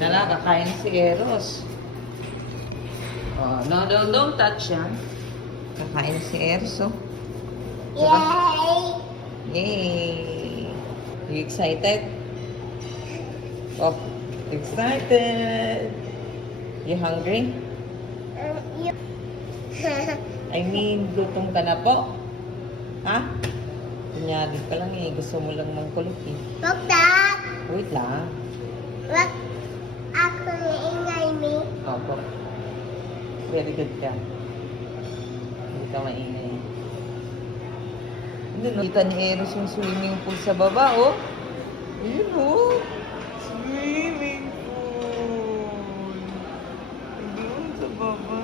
Dala, kakain si Eros. Oh, no, don't touch yan. Kakain si Eros, oh. Yay! Yay! You excited? Oh, excited! You hungry? You... I mean, gutom ka na po? Ha? Kunyari ka lang eh. Gusto mo lang ng kulit eh. Wag that! Wait lang. Wag ako ingay me. Opo. Very good ka. Hindi ka maingay. Kita ni Eros yung swimming pool sa baba, oh. Yun, oh. Swimming pool. Doon sa baba.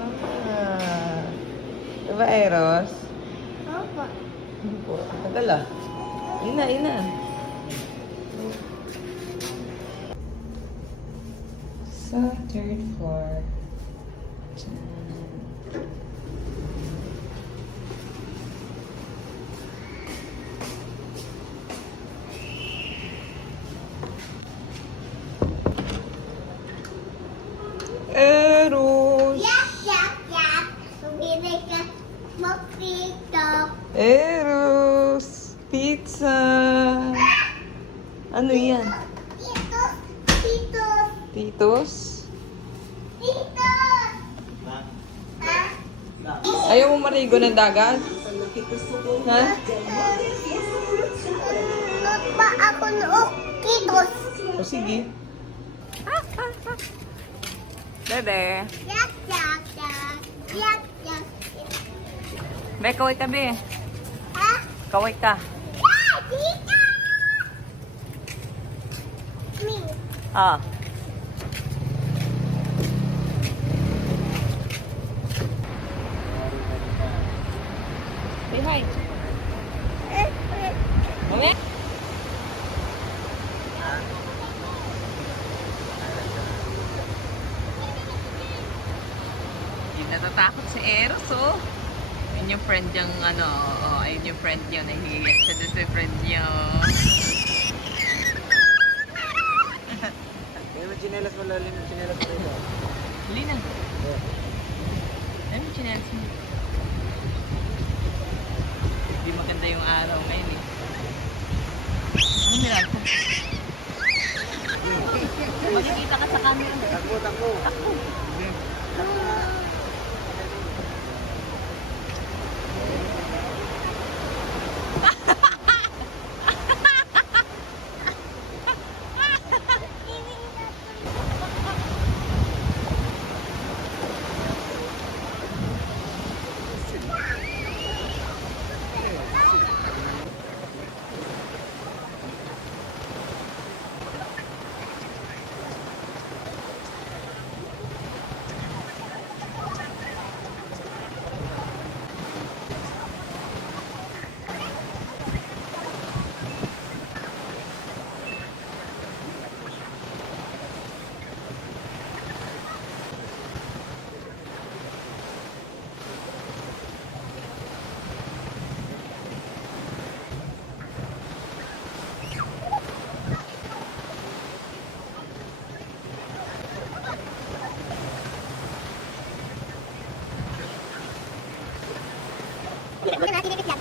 Diba, Eros? Opo. Hindi po. Tagal ah. Ina. Sa third floor. Eros! Yak! Bumili ka mag-tiktok. Eros! Pizza! Ano yan? Titos! Titos? Titos! Ha? Ayaw mo marigo ng dagat? Ha? Not ba ako noong titos? O sige. Bebe. Yak! Be, kaway ka, be. Ha? Kaway ka. Tita! Me. Ah. Say hi. Mami? Hindi natatakot si Eros, oh. Ayun yung friend niyang, ano, oh, ayun yung friend niya, nahihigit siya doon sa friend niya, oh. Kaya may chinelas mo lalim yung chinelas mo rito. Huli na. Ayun yung chinelas mo. Hindi maganda yung araw ngayon, eh. Ano nila ko? Makikita ka sa camera. Takbo. Takbo.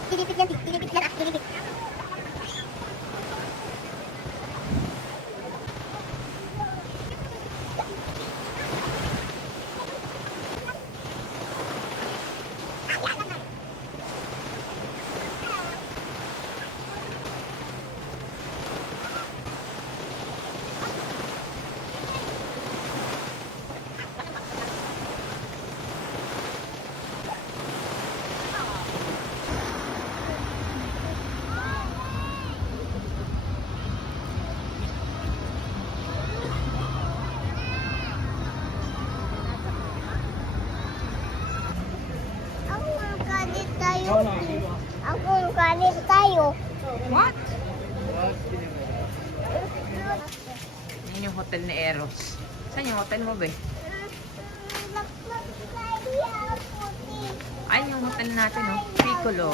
Tinipit yan. Akong kanin tayo. What? Yan yung hotel ni Eros. Saan yung hotel mo, be? Ay, yung hotel natin, oh. Piccolo.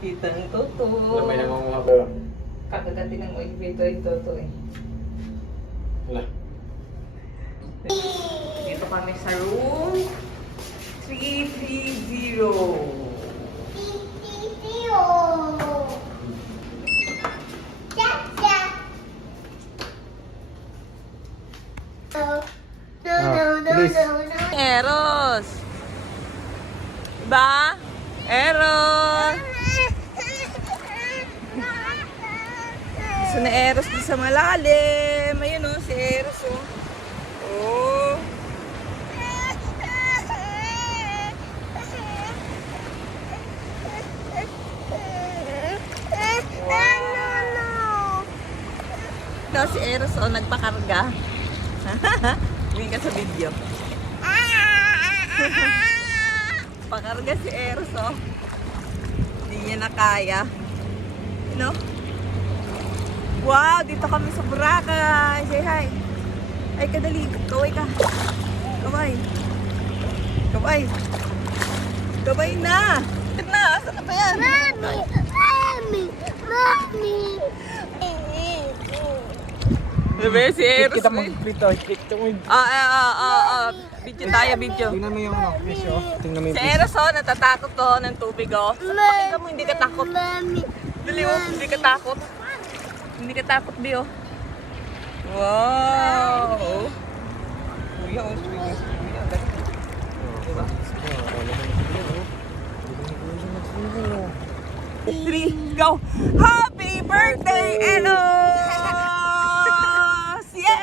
Kita ng Toto. Lamay na mga ba? Kakagati ng Oigpito yung Toto eh. Wala. Dito kami sa room 330. Eros! Diba? Eros! Gusto na Eros di sa malalim. Ayun o, si Eros o. Oh. No, si Eros o, nagpakarga. Hindi ka sa video. Pakarga si Eros o. Hindi niya na kaya. No? Wow, dito kami sa Boracay. Say hi. Ay, kadali. Kaway ka. Kaway. Kaway. Kaway na. Ito na. Saan ka pa yan? Mommy! Mommy! Mommy! Diba si Eros? Kita mo dito. Kita mo. Video tayo, video. Tingnan mo yung ano, fish oh. Tingnan mo yung Si fish. Eros oh, natatakot to ng tubig oh. Pakita mo, hindi ka takot. Mommy! Dali oh, hindi ka takot. Hindi ka takot, di oh. Wow! Kuya, oh, swimming. Kuya, galing. Diba? 3, go! Happy birthday, Eros! Yay!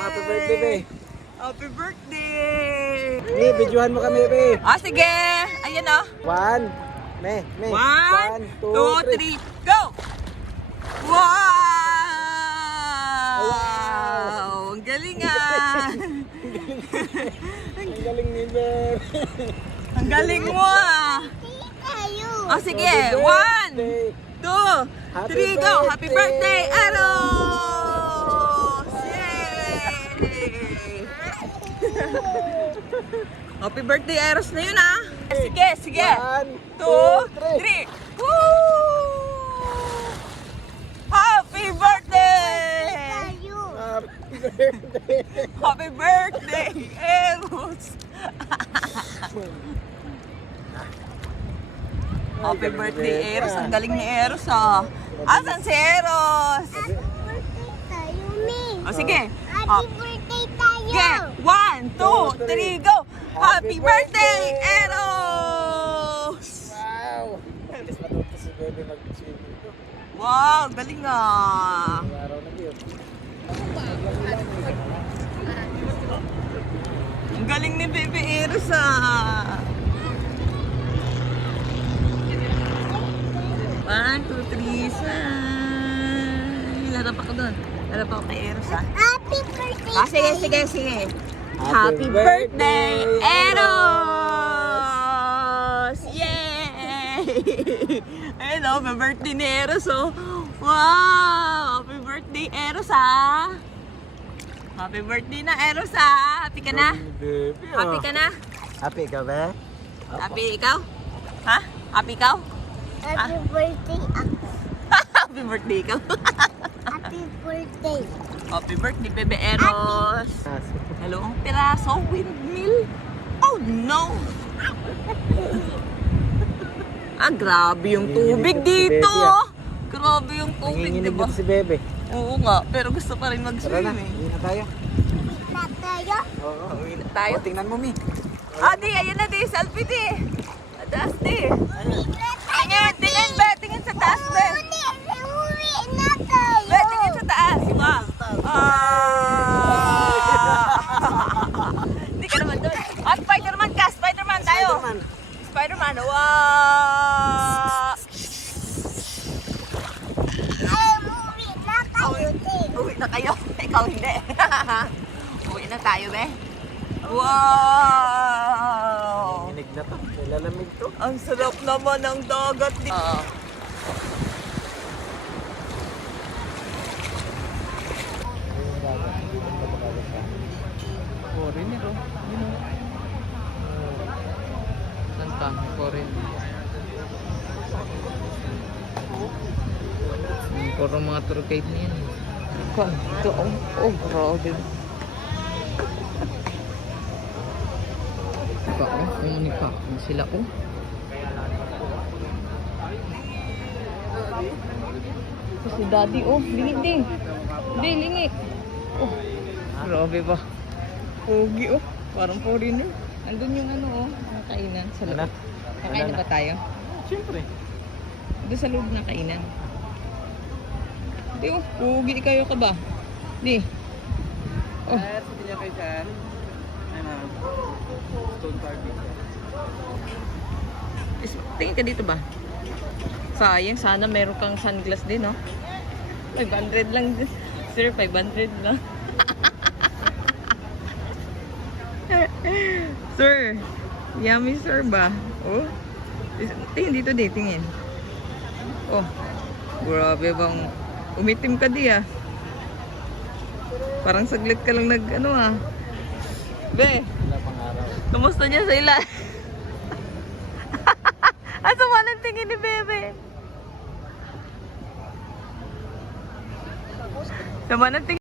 Happy birthday, be. Happy birthday! Be, videohan mo kami, be. Ah, sige! Ayan oh. 1, me. 1, 2, 3, go! Wow! Ang galing ah! Ang galing ni Be. Ang galing mo ah! Tayo! Oh, sige! 1, 2, 3, go! Happy birthday, Eros! Yay! Happy birthday, Eros na yun ah! Sige, sige! 1, 2, 3! Woo! Happy birthday! Tayo! Happy birthday. Happy birthday, Eros! Happy birthday, Eros. Ang galing ni Eros ah. Asan si Eros? Happy birthday tayo, Min! O sige. Happy birthday tayo! Okay, 1, 2, 3, go! Happy birthday, Eros! Wow. Alis matuto si Bebe mag-swimming to. Wow, galing ah. Araw na yun. Ang galing ni Bebe Eros ah. 1, 2, 3, Larap ako doon. Larap ako kay Eros ah. Happy birthday! Ah, sige, sige, sige. Happy birthday, Eros! Yay! Ayun oh, may birthday ni Eros oh. Wow! Happy birthday, Eros ah! Happy birthday na, Eros ah! Happy ka na? Happy ka na? Happy ka ba? Happy ikaw? Ha? Happy ikaw? Happy birthday ako! Happy birthday ikaw? Happy birthday! Happy birthday, Bebe Eros! Hello, ang piraso, windmill. Oh no! Ah, grabe yung tubig dito. Grabe yung tubig, Nanginginig diba? din si Bebe. Oo nga, pero gusto pa rin Tara mag-swim na, eh. hindi na tayo. Na tayo? Oo. Uwi na tayo. O, tingnan mo, Mi. Ah, di, ayan na di, selfie di. Taas di. Tingin, tingin, be, tingin sa taas, be. Uwi na tayo! Be, tingin sa taas. Wow. Hindi ka naman doon. Ah, Spider-Man ka, Spider-Man tayo. Spider-Man, wow. Uwi na tayo, Ting! Uwi na kayo. Ikaw hindi. Uwi na tayo, be. Wow! Nanginginig na to. Lalamig to. Ang sarap naman ng dagat dito. Foreigner oh. Saan ka? Foreigner. Puro mga tour guide na yan. Ito, oh, grabe. Unika sila, oh. Si daddy, oh, lingit din. Hindi, lingit. Oh, grabe ba? Pogi, oh. Parang foreigner. Andun yung ano, oh, ang kainan sa loob. Wala. Kakain na Wala ba tayo? Siyempre. Doon sa loob na kainan. Di, oh, pogi kayo ka ba? Di. Oh, Sabi niya kay Shan, ano, stone carving. tingin ka dito ba? Sayang, sana meron kang sunglass din, no? 500 lang din. Sir, 500 lang. Sir, yummy sir ba? Oh, tingin dito di, tingin. Oh, grabe bang umitim ka di ah. Parang saglit ka lang nag ano ah. Be, Wala pang araw. kumusta niya sa ila? Asa mo nang tingin ni Bebe? Sama ng tingin.